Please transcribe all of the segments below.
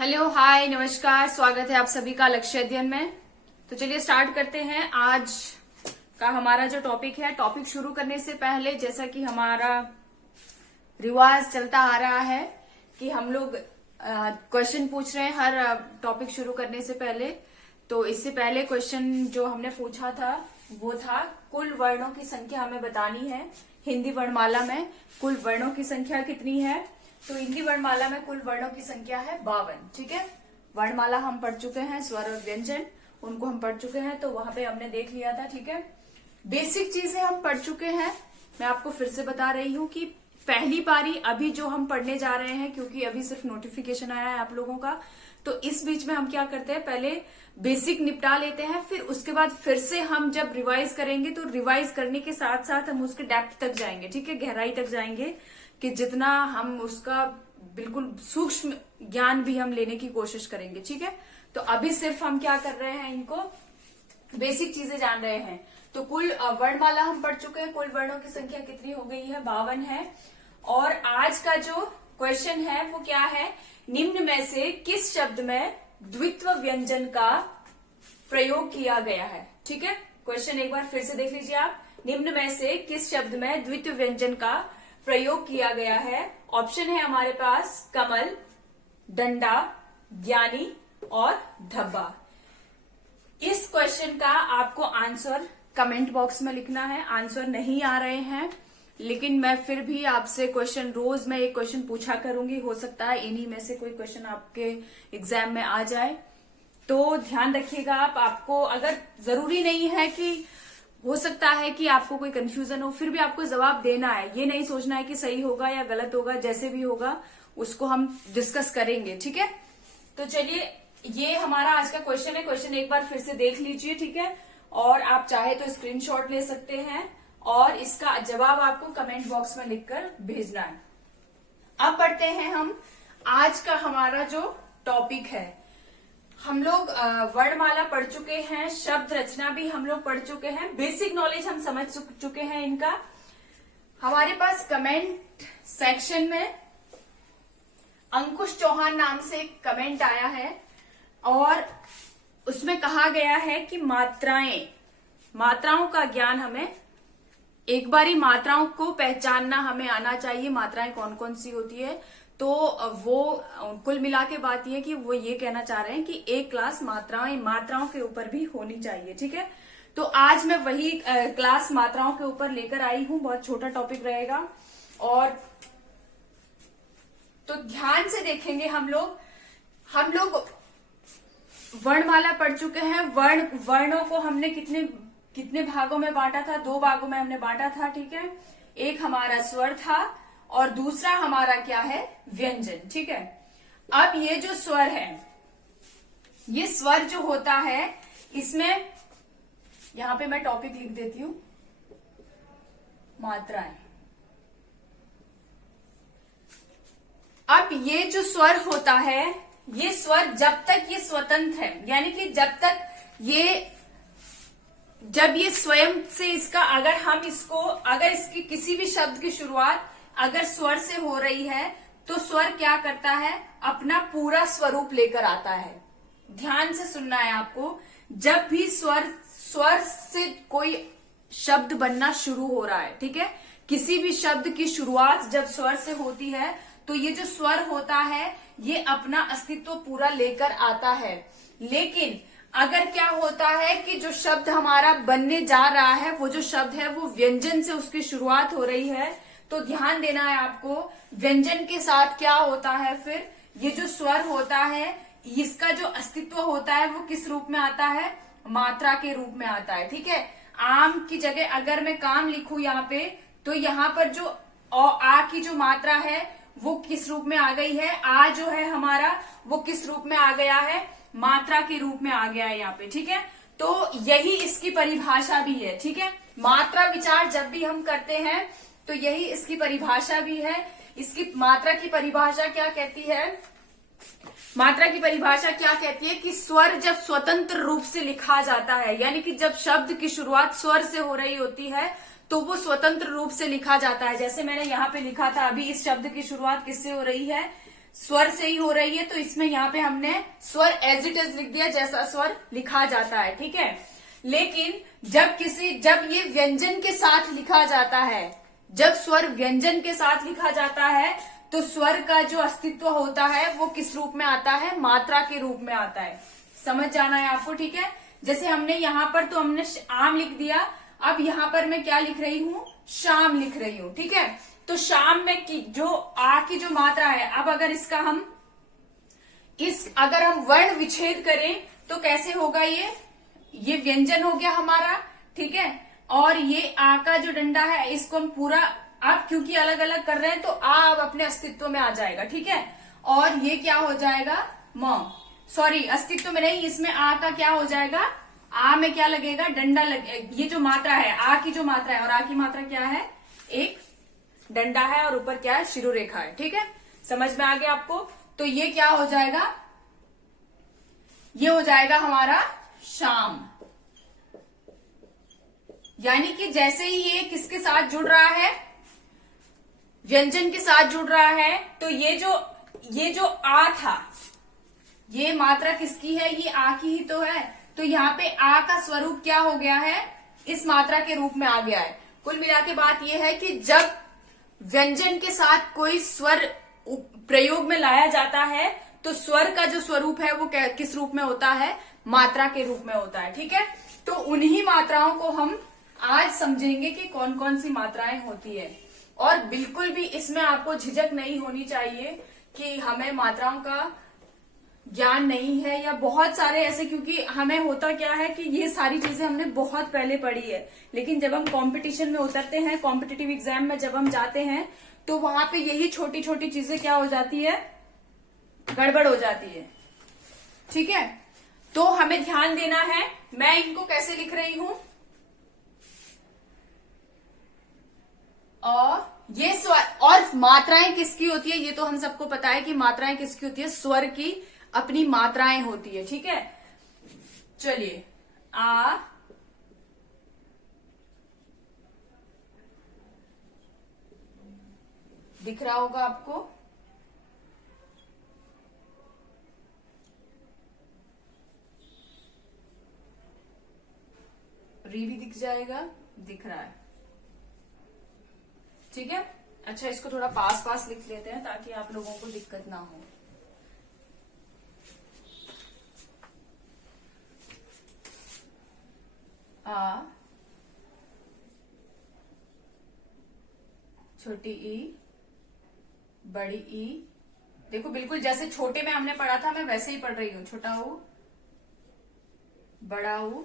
Hello, हाय, नमस्कार। स्वागत है आप सभी का लक्ष्य अध्ययन में। तो चलिए स्टार्ट करते हैं आज का हमारा जो टॉपिक है। टॉपिक शुरू करने से पहले जैसा कि हमारा रिवाज चलता आ रहा है कि हम लोग क्वेश्चन पूछ रहे हैं हर टॉपिक शुरू करने से पहले। तो इससे पहले क्वेश्चन जो हमने पूछा था वो था कुल वर्णों की संख्या हमें बतानी है। हिंदी वर्णमाला में कुल वर्णों की संख्या कितनी है? तो हिंदी वर्णमाला में कुल वर्णों की संख्या है 52। ठीक है, वर्णमाला हम पढ़ चुके हैं, स्वर और व्यंजन उनको हम पढ़ चुके हैं, तो वहां पे हमने देख लिया था। ठीक है, बेसिक चीजें हम पढ़ चुके हैं। मैं आपको फिर से बता रही हूँ कि पहली पारी अभी जो हम पढ़ने जा रहे हैं, क्योंकि अभी सिर्फ नोटिफिकेशन आया है आप लोगों का, तो इस बीच में हम क्या करते हैं, पहले बेसिक निपटा लेते हैं, फिर उसके बाद फिर से हम जब रिवाइज करेंगे तो रिवाइज करने के साथ साथ हम उसके डेप्थ तक जाएंगे। ठीक है, गहराई तक जाएंगे कि जितना हम उसका बिल्कुल सूक्ष्म ज्ञान भी हम लेने की कोशिश करेंगे। ठीक है, तो अभी सिर्फ हम क्या कर रहे हैं, इनको बेसिक चीजें जान रहे हैं। तो कुल वर्णमाला हम पढ़ चुके हैं। कुल वर्णों की संख्या कितनी हो गई है? 52 है। और आज का जो क्वेश्चन है वो क्या है, निम्न में से किस शब्द में द्वित्व व्यंजन का प्रयोग किया गया है? ठीक है, क्वेश्चन एक बार फिर से देख लीजिए आप। निम्न में से किस शब्द में द्वित्व व्यंजन का प्रयोग किया गया है? ऑप्शन है हमारे पास कमल, डंडा, ज्ञानी और धब्बा। इस क्वेश्चन का आपको आंसर कमेंट बॉक्स में लिखना है। आंसर नहीं आ रहे हैं लेकिन मैं फिर भी आपसे क्वेश्चन, रोज मैं एक क्वेश्चन पूछा करूंगी, हो सकता है इन्हीं में से कोई क्वेश्चन आपके एग्जाम में आ जाए, तो ध्यान रखिएगा आप। आपको अगर जरूरी नहीं है कि, हो सकता है कि आपको कोई कंफ्यूजन हो, फिर भी आपको जवाब देना है। ये नहीं सोचना है कि सही होगा या गलत होगा, जैसे भी होगा उसको हम डिस्कस करेंगे। ठीक है, तो चलिए ये हमारा आज का क्वेश्चन है। क्वेश्चन एक बार फिर से देख लीजिए। ठीक है, और आप चाहे तो स्क्रीनशॉट ले सकते हैं और इसका जवाब आपको कमेंट बॉक्स में लिखकर भेजना है। अब पढ़ते हैं हम आज का हमारा जो टॉपिक है। हम लोग वर्णमाला पढ़ चुके हैं, शब्द रचना भी हम लोग पढ़ चुके हैं, बेसिक नॉलेज हम समझ चुके हैं इनका। हमारे पास कमेंट सेक्शन में अंकुश चौहान नाम से एक कमेंट आया है और उसमें कहा गया है कि मात्राओं का ज्ञान हमें, एक बारी मात्राओं को पहचानना हमें आना चाहिए। मात्राएं कौन कौन सी होती है, तो वो कुल मिला के बात ये है कि वो ये कहना चाह रहे हैं कि एक क्लास मात्राओं के ऊपर भी होनी चाहिए। ठीक है, तो आज मैं वही क्लास मात्राओं के ऊपर लेकर आई हूं। बहुत छोटा टॉपिक रहेगा और तो ध्यान से देखेंगे हम लोग वर्णमाला पढ़ चुके हैं। वर्णों को हमने कितने भागों में बांटा था? 2 भागों में हमने बांटा था। ठीक है, एक हमारा स्वर था और दूसरा हमारा क्या है, व्यंजन। ठीक है, अब ये जो स्वर है, ये स्वर जो होता है, इसमें यहां पे मैं टॉपिक लिख देती हूं, मात्राएं। अब ये जो स्वर होता है, ये स्वर जब तक ये स्वतंत्र है, यानी कि जब ये स्वयं से इसका, अगर इसकी किसी भी शब्द की शुरुआत अगर स्वर से हो रही है तो स्वर क्या करता है, अपना पूरा स्वरूप लेकर आता है। ध्यान से सुनना है आपको। जब भी स्वर से कोई शब्द बनना शुरू हो रहा है, ठीक है, किसी भी शब्द की शुरुआत जब स्वर से होती है तो ये जो स्वर होता है ये अपना अस्तित्व पूरा लेकर आता है। लेकिन अगर क्या होता है कि जो शब्द हमारा बनने जा रहा है, वो जो शब्द है वो व्यंजन से उसकी शुरुआत हो रही है, तो ध्यान देना है आपको। व्यंजन के साथ क्या होता है, फिर ये जो स्वर होता है, इसका जो अस्तित्व होता है वो किस रूप में आता है, मात्रा के रूप में आता है। ठीक है, आम की जगह अगर मैं काम लिखूं यहाँ पे, तो यहाँ पर जो आ की जो मात्रा है वो किस रूप में आ गई है, आ जो है हमारा वो किस रूप में आ गया है, मात्रा के रूप में आ गया है यहाँ पे। ठीक है, तो यही इसकी परिभाषा भी है। ठीक है, मात्रा विचार जब भी हम करते हैं तो यही इसकी परिभाषा भी है। इसकी मात्रा की परिभाषा क्या कहती है, मात्रा की परिभाषा क्या कहती है कि स्वर जब स्वतंत्र रूप से लिखा जाता है, यानी कि जब शब्द की शुरुआत स्वर से हो रही होती है तो वो स्वतंत्र रूप से लिखा जाता है। जैसे मैंने यहाँ पे लिखा था, अभी इस शब्द की शुरुआत किससे हो रही है, स्वर से ही हो रही है, तो इसमें यहाँ पे हमने स्वर एज इट इज लिख दिया, जैसा स्वर लिखा जाता है, ठीक है। लेकिन जब ये व्यंजन के साथ लिखा जाता है, जब स्वर व्यंजन के साथ लिखा जाता है, तो स्वर का जो अस्तित्व होता है वो किस रूप में आता है? मात्रा के रूप में आता है। समझ जाना है आपको, ठीक है। जैसे हमने यहाँ पर तो हमने आम लिख दिया, अब यहाँ पर मैं क्या लिख रही हूँ? शाम लिख रही हूँ, ठीक है। तो शाम में की जो आ की जो मात्रा है, अब अगर इसका हम अगर हम वर्ण विच्छेद करें तो कैसे होगा? ये व्यंजन हो गया हमारा, ठीक है। और ये आ का जो डंडा है, इसको हम पूरा, अब क्योंकि अलग अलग कर रहे हैं तो आ अब अपने अस्तित्व में आ जाएगा, ठीक है। और ये क्या हो जाएगा? सॉरी, अस्तित्व में नहीं, इसमें आ का क्या हो जाएगा? आ में क्या लगेगा? डंडा ये जो मात्रा है, आ की जो मात्रा है, और आ की मात्रा क्या है? एक डंडा है और ऊपर क्या है? शिरो रेखा है, ठीक है। समझ में आ गया आपको? तो ये क्या हो जाएगा? ये हो जाएगा हमारा शाम। यानी कि जैसे ही ये किसके साथ जुड़ रहा है? व्यंजन के साथ जुड़ रहा है, तो ये जो आ था, ये मात्रा किसकी है? ये आ की ही तो है। तो यहाँ पे आ का स्वरूप क्या हो गया है? इस मात्रा के रूप में आ गया है। कुल मिला के बात यह है कि जब व्यंजन के साथ कोई स्वर प्रयोग में लाया जाता है, तो स्वर का जो स्वरूप है वो किस रूप में होता है? मात्रा के रूप में होता है, ठीक है। तो उन्हीं मात्राओं को हम आज समझेंगे कि कौन कौन सी मात्राएं होती है। और बिल्कुल भी इसमें आपको झिझक नहीं होनी चाहिए कि हमें मात्राओं का ज्ञान नहीं है, या बहुत सारे ऐसे, क्योंकि हमें होता क्या है कि ये सारी चीजें हमने बहुत पहले पढ़ी है, लेकिन जब हम कंपटीशन में उतरते हैं, कॉम्पिटिटिव एग्जाम में जब हम जाते हैं, तो वहां पे यही छोटी छोटी चीजें क्या हो जाती है? गड़बड़ हो जाती है, ठीक है। तो हमें ध्यान देना है। मैं इनको कैसे लिख रही हूं? और ये स्वर, और मात्राएं किसकी होती है? ये तो हम सबको पता है कि मात्राएं किसकी होती है? स्वर की अपनी मात्राएं होती है, ठीक है। चलिए, आ, दिख रहा होगा आपको? री भी दिख जाएगा, दिख रहा है, ठीक है। अच्छा, इसको थोड़ा पास पास लिख लेते हैं ताकि आप लोगों को दिक्कत ना हो। आ, छोटी ई, बड़ी ई। देखो बिल्कुल जैसे छोटे में हमने पढ़ा था, मैं वैसे ही पढ़ रही हूं। छोटा ऊ, बड़ा ऊ,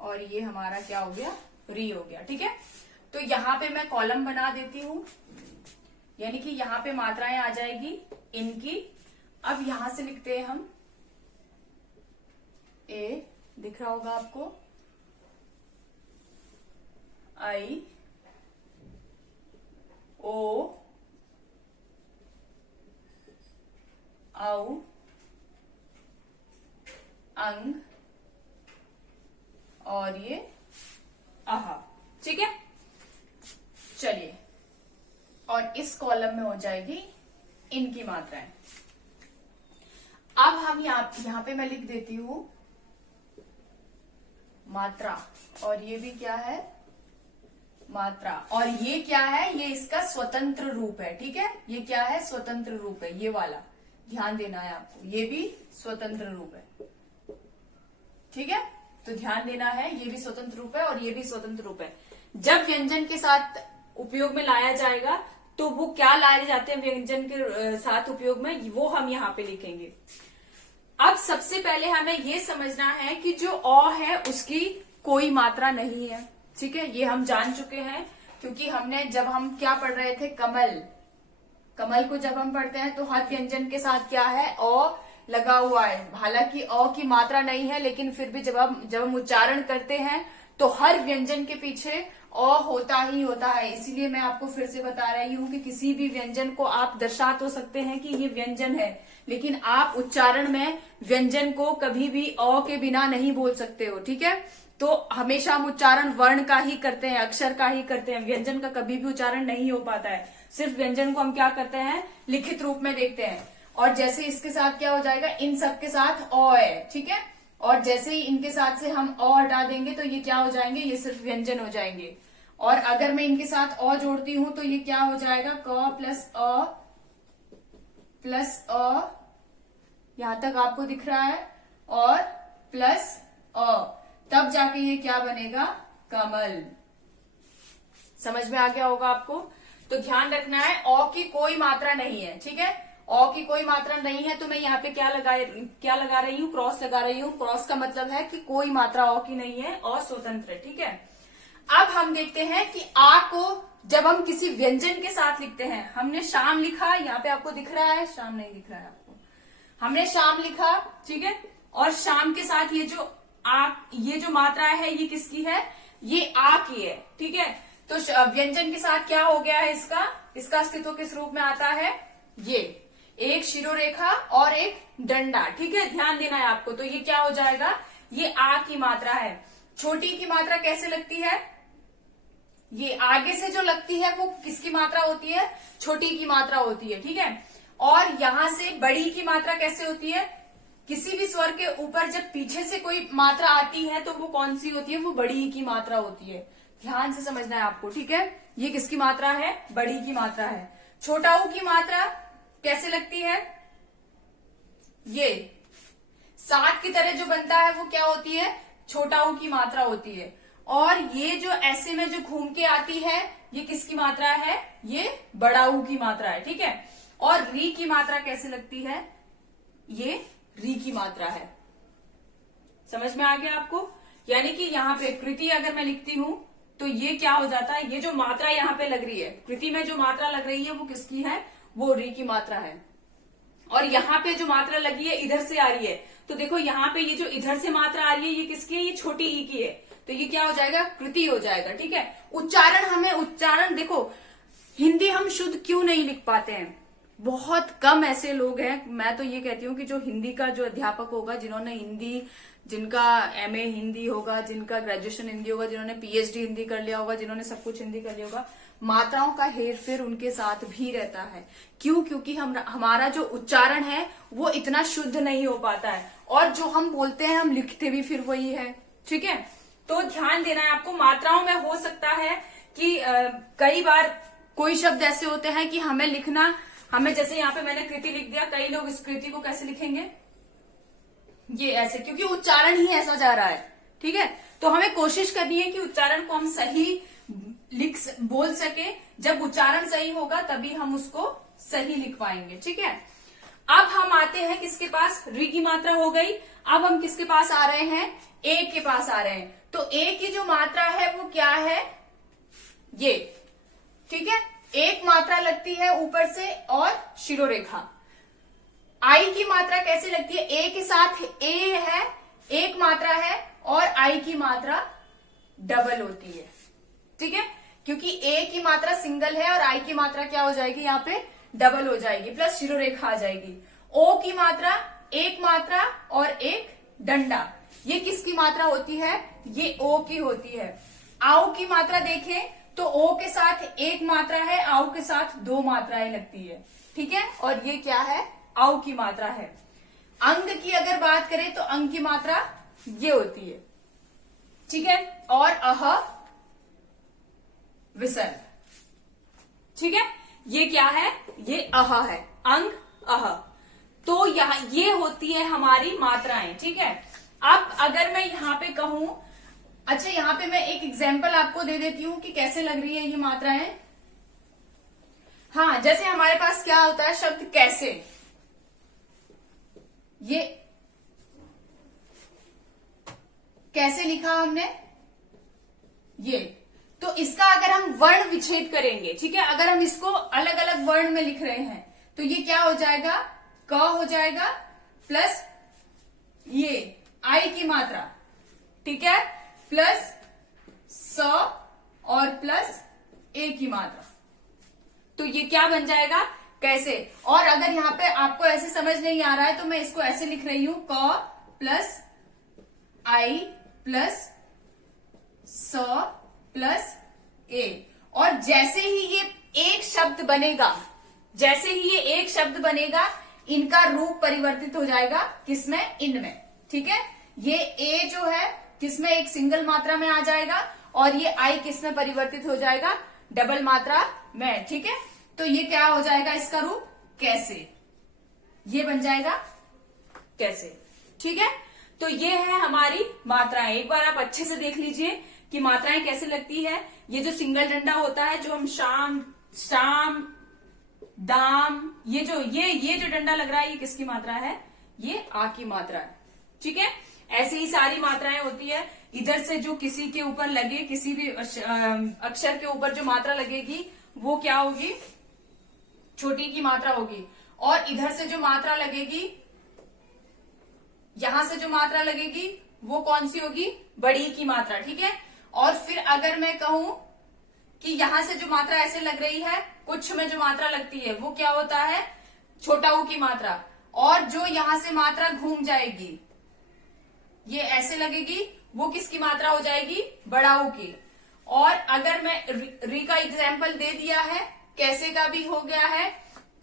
और ये हमारा क्या हो गया? री हो गया, ठीक है। तो यहां पे मैं कॉलम बना देती हूं, यानी कि यहां पे मात्राएं आ जाएगी इनकी। अब यहां से लिखते हैं हम ए, दिख रहा होगा आपको? आई, ओ, औ, अंग, और ये आहा, ठीक है। चलिए, और इस कॉलम में हो जाएगी इनकी मात्राएं। अब हम यहां पे मैं लिख देती हूं मात्रा, और ये भी क्या है? मात्रा। और ये क्या है? ये इसका स्वतंत्र रूप है, ठीक है। ये क्या है? स्वतंत्र रूप है, ये वाला ध्यान देना है आपको। ये भी स्वतंत्र रूप है, ठीक है। तो ध्यान देना है, ये भी स्वतंत्र रूप है और ये भी स्वतंत्र रूप है। जब व्यंजन के साथ उपयोग में लाया जाएगा, तो वो क्या लाए जाते हैं व्यंजन के साथ उपयोग में, वो हम यहाँ पे लिखेंगे। अब सबसे पहले हमें ये समझना है कि जो अ है उसकी कोई मात्रा नहीं है, ठीक है। ये हम जान चुके हैं, क्योंकि हमने जब हम क्या पढ़ रहे थे? कमल। कमल को जब हम पढ़ते हैं तो हर व्यंजन के साथ क्या है? अ लगा हुआ है। हालांकि अ की मात्रा नहीं है, लेकिन फिर भी जब हम उच्चारण करते हैं तो हर व्यंजन के पीछे अ होता ही होता है। इसीलिए मैं आपको फिर से बता रही हूँ कि किसी भी व्यंजन को आप दर्शा तो सकते हैं कि ये व्यंजन है, लेकिन आप उच्चारण में व्यंजन को कभी भी अ के बिना नहीं बोल सकते हो, ठीक है। तो हमेशा हम उच्चारण वर्ण का ही करते हैं, अक्षर का ही करते हैं, व्यंजन का कभी भी उच्चारण नहीं हो पाता है। सिर्फ व्यंजन को हम क्या करते हैं, लिखित रूप में देखते हैं। और जैसे इसके साथ क्या हो जाएगा, इन सब के साथ अ है, ठीक है। और जैसे ही इनके साथ से हम अ हटा देंगे तो ये क्या हो जाएंगे, ये सिर्फ व्यंजन हो जाएंगे। और अगर मैं इनके साथ अ जोड़ती हूं तो ये क्या हो जाएगा, क प्लस अ, यहां तक आपको दिख रहा है, और प्लस अ, तब जाके ये क्या बनेगा, कमल। समझ में आ गया होगा आपको। तो ध्यान रखना है, अ की कोई मात्रा नहीं है, ठीक है। अ की कोई मात्रा नहीं है तो मैं यहाँ पे क्या लगा रही हूँ, क्रॉस लगा रही हूँ। क्रॉस का मतलब है कि कोई मात्रा अ की नहीं है, अ स्वतंत्र है, ठीक है। अब हम देखते हैं कि आ को जब हम किसी व्यंजन के साथ लिखते हैं, हमने शाम लिखा, यहाँ पे आपको दिख रहा है, शाम नहीं दिख रहा है आपको, हमने शाम लिखा, ठीक है। और शाम के साथ ये जो मात्रा है ये किसकी है, ये आ की है, ठीक है। तो व्यंजन के साथ क्या हो गया है, इसका अस्तित्व किस रूप में आता है, ये एक शिरोरेखा और एक डंडा, ठीक है। ध्यान देना है आपको। तो ये क्या हो जाएगा, ये आ की मात्रा है। छोटी की मात्रा कैसे लगती है, ये आगे से जो लगती है वो किसकी मात्रा होती है, छोटी की मात्रा होती है, ठीक है। और यहां से बड़ी की मात्रा कैसे होती है, किसी भी स्वर के ऊपर जब पीछे से कोई मात्रा आती है तो वो कौन सी होती है, वो बड़ी की मात्रा होती है। ध्यान से समझना है आपको, ठीक है। ये किसकी मात्रा है, बड़ी की मात्रा है। छोटा ऊ की मात्रा कैसे लगती है, ये सात की तरह जो बनता है वो क्या होती है, छोटा ऊ की मात्रा होती है। और ये जो ऐसे में जो घूम के आती है ये किसकी मात्रा है, ये बड़ा ऊ की मात्रा है, ठीक है। और री की मात्रा कैसे लगती है, ये री की मात्रा है। समझ में आ गया आपको। यानी कि यहाँ पे कृति अगर मैं लिखती हूं तो ये क्या हो जाता है, ये जो मात्रा यहाँ पे लग रही है, कृति में जो मात्रा लग रही है वो किसकी है, वो री की मात्रा है। और यहाँ पे जो मात्रा लगी है इधर से आ रही है, तो देखो यहाँ पे ये जो इधर से मात्रा आ रही है ये किसकी है, ये छोटी ई की है, तो ये क्या हो जाएगा, कृति हो जाएगा, ठीक है। उच्चारण देखो, हिंदी हम शुद्ध क्यों नहीं लिख पाते हैं, बहुत कम ऐसे लोग हैं। मैं तो ये कहती हूँ कि जो हिंदी का जो अध्यापक होगा, जिन्होंने हिंदी, जिनका एमए हिंदी होगा, जिनका ग्रेजुएशन हिंदी होगा, जिन्होंने पीएचडी हिंदी कर लिया होगा, जिन्होंने सब कुछ हिंदी कर लिया होगा, मात्राओं का हेरफेर उनके साथ भी रहता है। क्यों, क्योंकि हमारा जो उच्चारण है वो इतना शुद्ध नहीं हो पाता है, और जो हम बोलते हैं हम लिखते भी फिर वही है, ठीक है। तो ध्यान देना है आपको। मात्राओं में हो सकता है कि कई बार कोई शब्द ऐसे होते हैं कि हमें लिखना, हमें जैसे यहाँ पे मैंने कृति लिख दिया, कई लोग इस कृति को कैसे लिखेंगे, ये ऐसे, क्योंकि उच्चारण ही ऐसा जा रहा है, ठीक है। तो हमें कोशिश करनी है कि उच्चारण को हम सही बोल सके। जब उच्चारण सही होगा तभी हम उसको सही लिख पाएंगे, ठीक है। अब हम आते हैं किसके पास, री की मात्रा हो गई। अब हम किसके पास आ रहे हैं, ए के पास आ रहे हैं। तो ए की जो मात्रा है वो क्या है, ये, ठीक है। एक मात्रा लगती है ऊपर से और शिरोरेखा। आई की मात्रा कैसे लगती है, ए के साथ ए है, एक मात्रा है, और आई की मात्रा डबल होती है, ठीक है। क्योंकि ए की मात्रा सिंगल है और आई की मात्रा क्या हो जाएगी, यहाँ पे डबल हो जाएगी, प्लस शिरोरेखा आ जाएगी। ओ की मात्रा एक मात्रा और एक डंडा, ये किसकी मात्रा होती है, ये ओ की होती है। आओ की मात्रा देखें तो ओ के साथ एक मात्रा है, आओ के साथ दो मात्राएं लगती है, ठीक है। और ये क्या है, आओ की मात्रा है। अंग की अगर बात करें तो अंग की मात्रा ये होती है, ठीक है। और अह विसर्ग, ठीक है। ये क्या है, ये अह है, अंग अह। तो यहाँ ये होती है हमारी मात्राएं, ठीक है। अब अगर मैं यहाँ पे कहूं, अच्छा यहाँ पे मैं एक एग्जाम्पल आपको दे देती हूं कि कैसे लग रही है ये मात्राएं। हाँ, जैसे हमारे पास क्या होता है शब्द कैसे, ये कैसे लिखा हमने, ये, तो इसका अगर हम वर्ण विच्छेद करेंगे, ठीक है, अगर हम इसको अलग अलग वर्ण में लिख रहे हैं तो ये क्या हो जाएगा, क हो जाएगा, प्लस ये आई की मात्रा, ठीक है, प्लस स और प्लस ए की मात्रा, तो ये क्या बन जाएगा, कैसे। और अगर यहाँ पे आपको ऐसे समझ नहीं आ रहा है तो मैं इसको ऐसे लिख रही हूं, क प्लस आई प्लस स प्लस ए। और जैसे ही ये एक शब्द बनेगा, जैसे ही ये एक शब्द बनेगा इनका रूप परिवर्तित हो जाएगा किसमें, इनमें। ठीक है, ये ए जो है किसमें, एक सिंगल मात्रा में आ जाएगा और ये आई किसमें परिवर्तित हो जाएगा, डबल मात्रा में। ठीक है, तो ये क्या हो जाएगा, इसका रूप कैसे, ये बन जाएगा कैसे। ठीक है, तो ये है हमारी मात्राएं। एक बार आप अच्छे से देख लीजिए कि मात्राएं कैसे लगती है। ये जो सिंगल डंडा होता है, जो हम शाम, शाम, दाम, ये जो डंडा लग रहा है, ये किसकी मात्रा है, ये आ की मात्रा है। ठीक है, ऐसे ही सारी मात्राएं होती है। इधर से जो किसी के ऊपर लगे, किसी भी अक्षर के ऊपर जो मात्रा लगेगी वो क्या होगी, छोटी की मात्रा होगी। और इधर से जो मात्रा लगेगी, यहां से जो मात्रा लगेगी वो कौन सी होगी, बड़ी की मात्रा। ठीक है, और फिर अगर मैं कहूं कि यहां से जो मात्रा ऐसे लग रही है, कुछ में जो मात्रा लगती है वो क्या होता है, छोटा ऊ की मात्रा। और जो यहां से मात्रा घूम जाएगी, ये ऐसे लगेगी, वो किसकी मात्रा हो जाएगी, बड़ा ऊ की। और अगर मैं री का एग्जाम्पल दे दिया है, कैसे का भी हो गया है,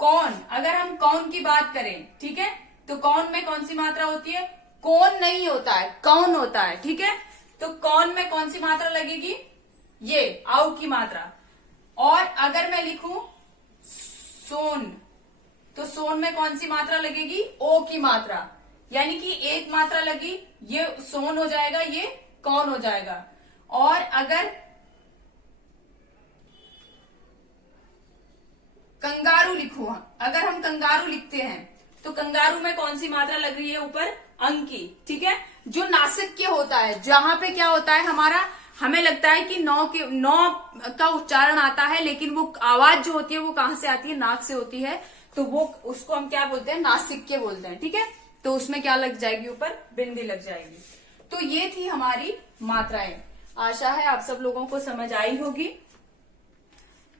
कौन, अगर हम कौन की बात करें, ठीक है, तो कौन में कौन सी मात्रा होती है, कौन नहीं होता है, कौन होता है। ठीक है, तो कौन में कौन सी मात्रा लगेगी, ये आउ की मात्रा। और अगर मैं लिखूं सोन, तो सोन में कौन सी मात्रा लगेगी, ओ की मात्रा, यानी कि एक मात्रा लगी, ये सोन हो जाएगा, ये कौन हो जाएगा। और अगर कंगारू लिखो, अगर हम कंगारू लिखते हैं तो कंगारू में कौन सी मात्रा लग रही है, ऊपर अंक की। ठीक है, जो नासिक्य होता है, जहां पे क्या होता है हमारा, हमें लगता है कि नौ का उच्चारण आता है, लेकिन वो आवाज जो होती है वो कहां से आती है, नाक से होती है, तो वो उसको हम क्या बोलते हैं, नासिक्य बोलते हैं। ठीक है, तो उसमें क्या लग जाएगी, ऊपर बिंदी लग जाएगी। तो ये थी हमारी मात्राएं। आशा है आप सब लोगों को समझ आई होगी।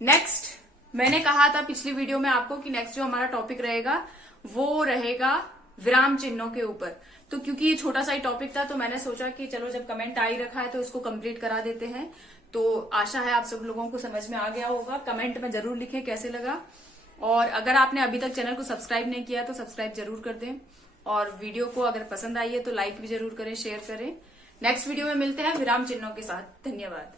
नेक्स्ट, मैंने कहा था पिछली वीडियो में आपको कि नेक्स्ट जो हमारा टॉपिक रहेगा वो रहेगा विराम चिन्हों के ऊपर। तो क्योंकि ये छोटा सा ही टॉपिक था, तो मैंने सोचा कि चलो जब कमेंट आ ही रखा है तो इसको कंप्लीट करा देते हैं। तो आशा है आप सब लोगों को समझ में आ गया होगा। कमेंट में जरूर लिखें कैसे लगा, और अगर आपने अभी तक चैनल को सब्सक्राइब नहीं किया तो सब्सक्राइब जरूर कर दें, और वीडियो को अगर पसंद आई है तो लाइक भी जरूर करें, शेयर करें। नेक्स्ट वीडियो में मिलते हैं विराम चिन्हों के साथ। धन्यवाद।